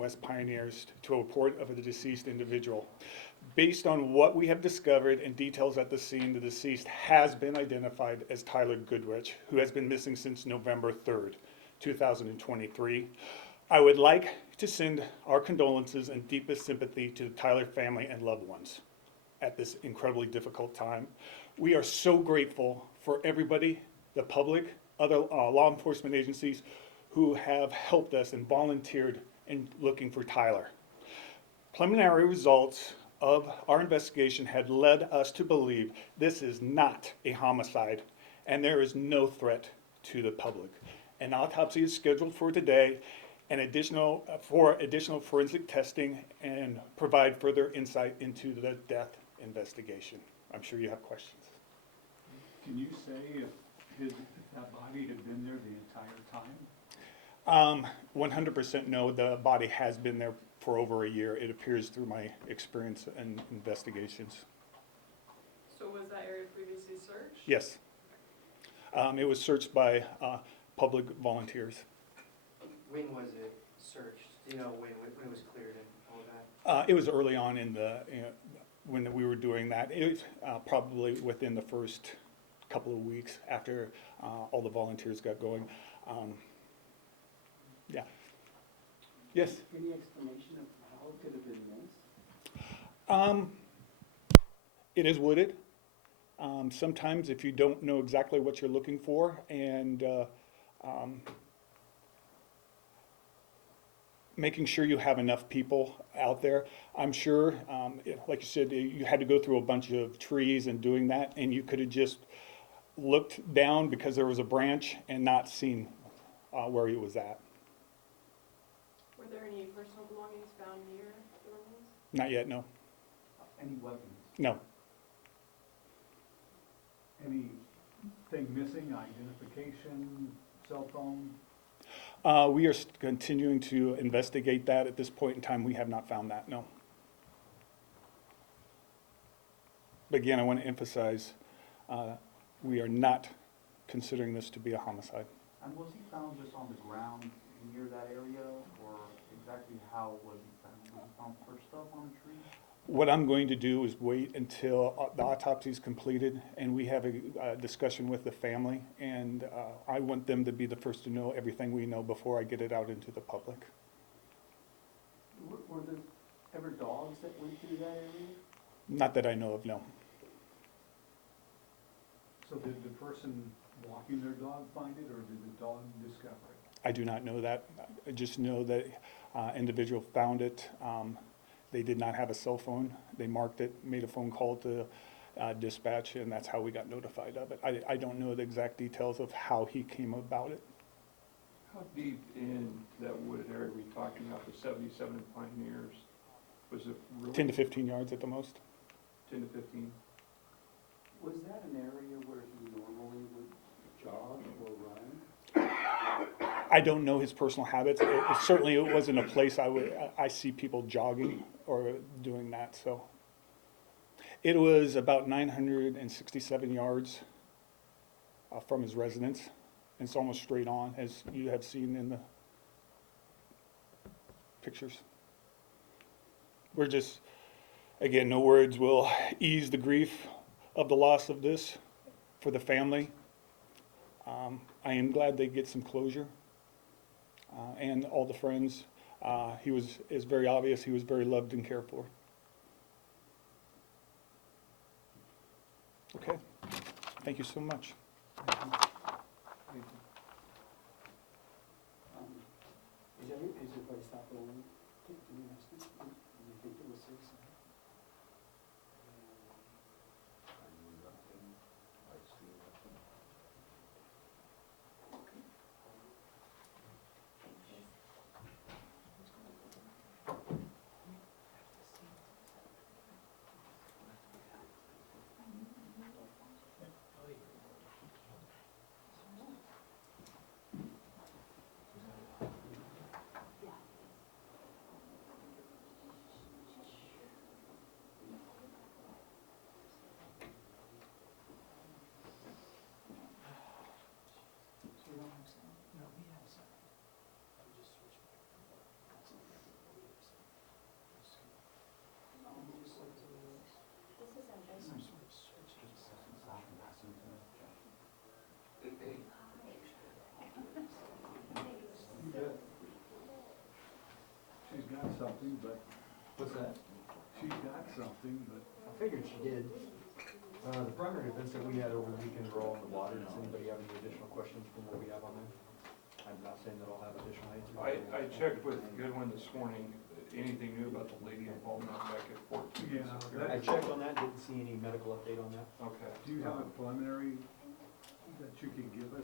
West Pioneers to a report of a deceased individual. Based on what we have discovered and details at the scene, the deceased has been identified as Tyler Goodrich, who has been missing since November 3rd, 2023. I would like to send our condolences and deepest sympathy to the Tyler family and loved ones at this incredibly difficult time. We are so grateful for everybody, the public, other law enforcement agencies who have helped us and volunteered in looking for Tyler. Preliminary results of our investigation had led us to believe this is not a homicide and there is no threat to the public. An autopsy is scheduled for today and additional forensic testing and provide further insight into the death investigation. I'm sure you have questions. Can you say if that body had been there the entire time? 100% no, the body has been there for over a year. It appears through my experience and investigations. So was that area previously searched? Yes. It was searched by public volunteers. When was it searched? Do you know when it was cleared and all that? It was early on in the, when we were doing that. It was probably within the first couple of weeks after all the volunteers got going. Yeah. Yes? Any explanation of how it could have been missed? It is wooded. Sometimes if you don't know exactly what you're looking for and making sure you have enough people out there. I'm sure, like you said, you had to go through a bunch of trees and doing that, and you could have just looked down because there was a branch and not seen where he was at. Were there any personal belongings found near the remains? Not yet, no. Any weapons? No. Anything missing? Identification? Cell phone? We are continuing to investigate that. At this point in time, we have not found that, no. But again, I want to emphasize, we are not considering this to be a homicide. And was he found just on the ground near that area, or exactly how was he found? Was he found perched up on a tree? What I'm going to do is wait until the autopsy is completed and we have a discussion with the family, and I want them to be the first to know everything we know before I get it out into the public. Were there ever dogs that went through that area? Not that I know of, no. So did the person walking their dog find it, or did the dog discover it? I do not know that. I just know that individual found it. They did not have a cell phone. They marked it, made a phone call to dispatch, and that's how we got notified of it. I don't know the exact details of how he came about it. How deep in that wooded area are we talking about, the 77 Pioneers? Was it really 10 to 15 yards at the most. 10 to 15? Was that an area where he normally would jog or run? I don't know his personal habits. Certainly it wasn't a place I see people jogging or doing that, so. It was about 967 yards from his residence. It's almost straight on, as you have seen in the pictures. We're just, again, no words will ease the grief of the loss of this for the family. I am glad they get some closure. And all the friends, it's very obvious he was very loved and cared for. Okay, thank you so much. Is everybody stopped rolling? Do you think it was suicide? something, but What's that? she's got something, but I figured she did. The primary events that we had over the weekend were all in the water. Does anybody have any additional questions from what we have on there? I'm not saying that I'll have additional answers. I checked with Goodwin this morning, anything new about the lady involved back at 14? Yeah, I checked on that, didn't see any medical update on that. Okay. do you have a preliminary that you could give us?